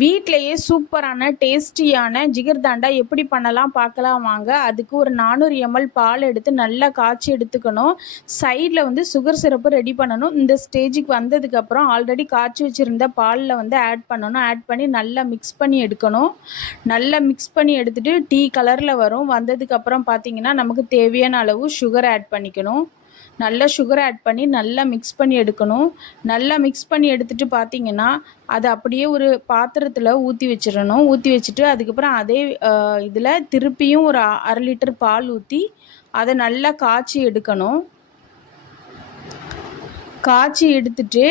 வீட்டிலையே சூப்பரான டேஸ்டியான ஜிகர்தாண்டா எப்படி பண்ணலாம் பார்க்கலாம் வாங்க. அதுக்கு ஒரு நானூறு எம்எல் பால் எடுத்து நல்லா காய்ச்சி எடுத்துக்கணும். சைடில் வந்து சுகர் சிரப்பு ரெடி பண்ணணும். இந்த ஸ்டேஜுக்கு வந்ததுக்கப்புறம் ஆல்ரெடி காய்ச்சி வச்சுருந்த பாலில் வந்து ஆட் பண்ணணும். ஆட் பண்ணி நல்லா மிக்ஸ் பண்ணி எடுக்கணும். நல்லா மிக்ஸ் பண்ணி எடுத்துகிட்டு டீ கலரில் வரும். வந்ததுக்கப்புறம் பார்த்தீங்கன்னா நமக்கு தேவையான அளவு சுகர் ஆட் பண்ணிக்கணும். நல்லா சுகர் ஆட் பண்ணி நல்லா மிக்ஸ் பண்ணி எடுக்கணும். நல்லா மிக்ஸ் பண்ணி எடுத்துகிட்டு பார்த்தீங்கன்னா அதை அப்படியே ஒரு பாத்திரத்தில் ஊற்றி வச்சிடணும். ஊற்றி வச்சுட்டு அதுக்கப்புறம் அதே இதில் திருப்பியும் ஒரு அரை லிட்டர் பால் ஊற்றி அதை நல்லா காய்ச்சி எடுக்கணும். காய்ச்சி எடுத்துட்டு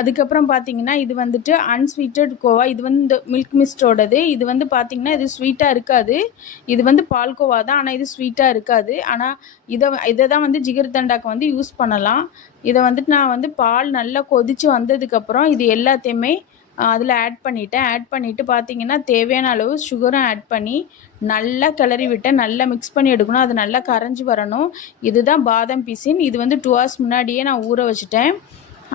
அதுக்கப்புறம் பார்த்தீங்கன்னா இது வந்துட்டு அன்ஸ்வீட்டட் கோவா. இது வந்து இந்த மில்க் மிஸ்டோடது இது வந்து பார்த்தீங்கன்னா இது ஸ்வீட்டாக இருக்காது. இது வந்து பால்கோவா தான். ஆனால் இது ஸ்வீட்டாக இருக்காது. ஆனால் இதை இதை தான் வந்து ஜிகர் தண்டாக்கு வந்து யூஸ் பண்ணலாம். இதை வந்துட்டு நான் வந்து பால் நல்லா கொதித்து வந்ததுக்கப்புறம் இது எல்லாத்தையுமே அதில் ஆட் பண்ணிவிட்டேன் ஆட் பண்ணிவிட்டு பார்த்தீங்கன்னா தேவையான அளவு சுகரும் ஆட் பண்ணி நல்லா கிளறி விட்டேன் நல்லா மிக்ஸ் பண்ணி எடுக்கணும். அது நல்லா கரைஞ்சி வரணும். இதுதான் பாதாம் பிசின். இது வந்து டூ ஹவர்ஸ் முன்னாடியே நான் ஊற வச்சுட்டேன்.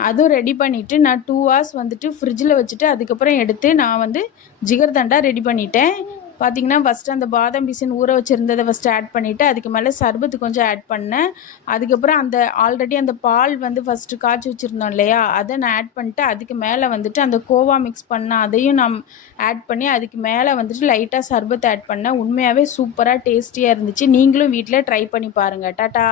அதுவும் ரெடி பண்ணிவிட்டு நான் டூ ஹவர்ஸ் வந்துட்டு ஃப்ரிட்ஜில் வச்சுட்டு அதுக்கப்புறம் எடுத்து நான் வந்து ஜிகர் தண்டா ரெடி பண்ணிட்டேன். பார்த்திங்கன்னா ஃபஸ்ட்டு அந்த பாதாம் பிசின் ஊற வச்சுருந்ததை ஃபஸ்ட்டு ஆட் பண்ணிவிட்டு அதுக்கு மேலே சர்பத்து கொஞ்சம் ஆட் பண்ணேன். அதுக்கப்புறம் அந்த ஆல்ரெடி அந்த பால் வந்து ஃபஸ்ட்டு காய்ச்சி வச்சுருந்தோம் இல்லையா அதை நான் ஆட் பண்ணிட்டு அதுக்கு மேலே வந்துட்டு அந்த கோவா மிக்ஸ் பண்ண அதையும் நான் ஆட் பண்ணி அதுக்கு மேலே வந்துட்டு லைட்டாக சர்பத் ஆட் பண்ணேன். உண்மையாகவே சூப்பராக டேஸ்டியாக இருந்துச்சு. நீங்களும் வீட்டில் ட்ரை பண்ணி பாருங்கள் டாட்டா.